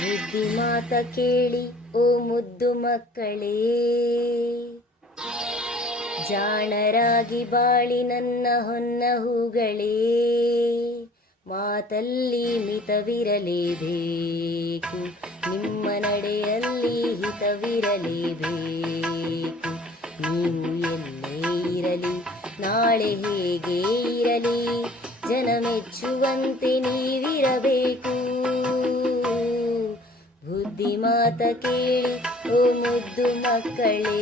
ಬುದ್ಧಿ ಮಾತ ಕೇಳಿ, ಓ ಮುದ್ದು ಮಕ್ಕಳೇ. ಜಾಣರಾಗಿ ಬಾಳಿ ನನ್ನ ಹೊನ್ನ ಹೂಗಳೇ. ಮಾತಲ್ಲಿ ಮಿತವಿರಲೇಬೇಕು, ನಿಮ್ಮ ನಡೆಯಲ್ಲಿ ಹಿತವಿರಲೇಬೇಕು. ನೀವು ಎಲ್ಲೇ ಇರಲಿ, ನಾಳೆ ಹೇಗೆ ಇರಲಿ, ಜನ ಮೆಚ್ಚುವಂತೆ ನೀವಿರಬೇಕು. ಬುದ್ಧಿ ಮಾತ ಕೇಳಿ, ಓ ಮುದ್ದು ಮಕ್ಕಳೇ,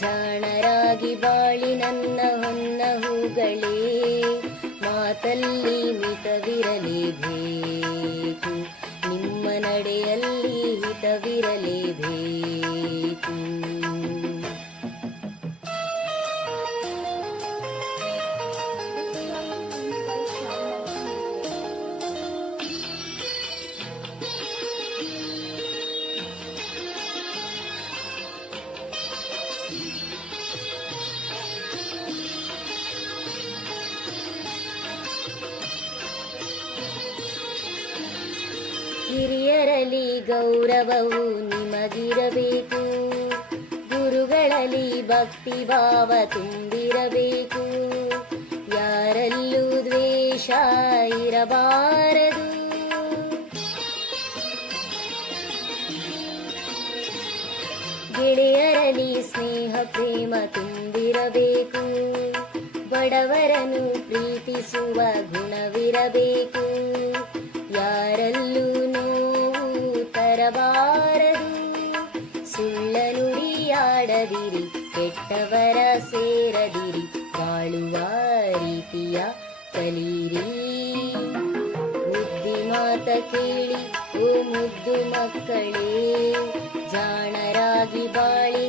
ಜಾಣರಾಗಿ ಬಾಳಿ ನನ್ನ ಹೊನ್ನ ಹೂಗಳೇ, ಮಾತಲ್ಲಿ ಮಿತವಿರಲೇಬೇಕು ನಿಮ್ಮ ನಡೆಯಲ್ಲಿ ಹಿತವಿರಲೇಬೇಕು. ಹಿರಿಯರಲ್ಲಿ ಗೌರವವು ನಿಮಗಿರಬೇಕು. ಗುರುಗಳಲ್ಲಿ ಭಕ್ತಿ ಭಾವ ತುಂಬಿರಬೇಕು. ಯಾರಲ್ಲೂ ದ್ವೇಷ ಇರಬಾರದು. ಗೆಳೆಯರಲ್ಲಿ ಸ್ನೇಹ, ಪ್ರೇಮ ತುಂಬಿರಬೇಕು. ಬಡವರನ್ನು ಪ್ರೀತಿಸುವ ಗುಣವಿರಬೇಕು. ಯಾರಲ್ಲೂ ನೋವು ತರಬಾರದು. ಸುಳ್ಳ ನುಡಿಯಾಡದಿರಿ ಕೆಟ್ಟವರ ಸೇರದಿರಿ, ಬಾಳುವ ರೀತಿಯ ಕಲೀರಿ. ಬುದ್ಧಿ ಮಾತ ಕೇಳಿ, ಓ ಮುದ್ದು ಮಕ್ಕಳೇ, ಜಾಣರಾಗಿ ಬಾಳಿ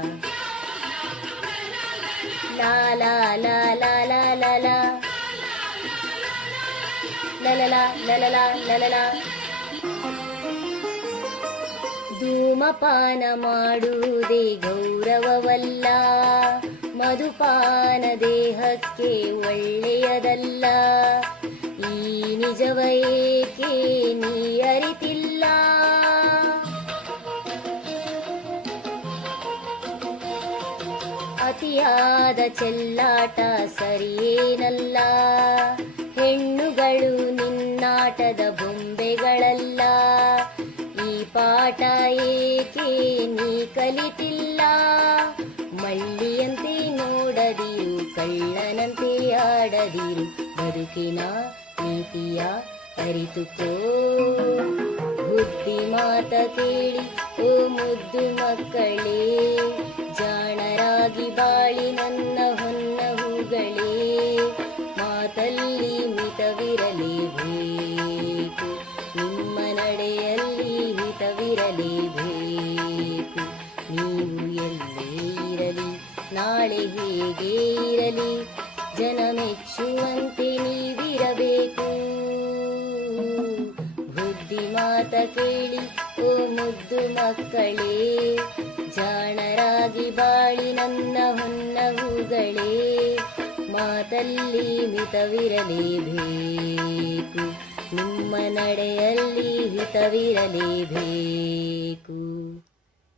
ಲಲಲ ಧೂಮಪಾನ ಮಾಡುವುದೇ ಗೌರವವಲ್ಲ ಮಧುಪಾನ ದೇಹಕ್ಕೆ ಒಳ್ಳೆಯದಲ್ಲ ಈ ನಿಜವೇಕೆ ನೀ ಅತಿಯಾದ ಚೆಲ್ಲಾಟ ಸರಿಯೇನಲ್ಲ. ಹೆಣ್ಣುಗಳು ನಿನ್ನಾಟದ ಬೊಂಬೆಗಳಲ್ಲ. ಈ ಪಾಠ ಏಕೆ ನೀ ಕಲಿತಿಲ್ಲ? ಮಳ್ಳಿಯಂತೆ ನೋಡದಿರು, ಕಳ್ಳನಂತೆ ಆಡದಿರು, ಬದುಕಿನ ನೀತಿಯ ಅರಿತುಕೋ. ಬುದ್ಧಿ ಮಾತ ಕೇಳಿ ಓ ಮುದ್ದು ಮಕ್ಕಳೇ, ಜಾಣರಾಗಿ ಬಾಳಿ ನನ್ನ ಹೊನ್ನ ಹೂಗಳೇ, ಮಾತಲ್ಲಿ ಮಿತವಿರಲೇಬೇಕು. ನಿಮ್ಮ ನಡೆಯಲ್ಲಿ ಹಿತವಿರಲೇಬೇಕು. ನೀವು ಎಲ್ಲೇ ಇರಲಿ, ನಾಳೆ ಹೇಗೆ ಇರಲಿ, ಜನ ಮೆಚ್ಚುವಂತೆ ನೀವಿರಬೇಕು. ಬುದ್ಧಿ ಮಾತ ಕೇಳಿ ಮುದ್ದು ಮಕ್ಕಳೇ ಜಾಣರಾಗಿ ಬಾಳಿ ನನ್ನ ಹೊನ್ನ ಹೂಗಳೇ ಮಾತಲ್ಲಿ ಮಿತವಿರಲೇಬೇಕು ನಿಮ್ಮ ನಡೆಯಲ್ಲಿ ಹಿತವಿರಲೇಬೇಕು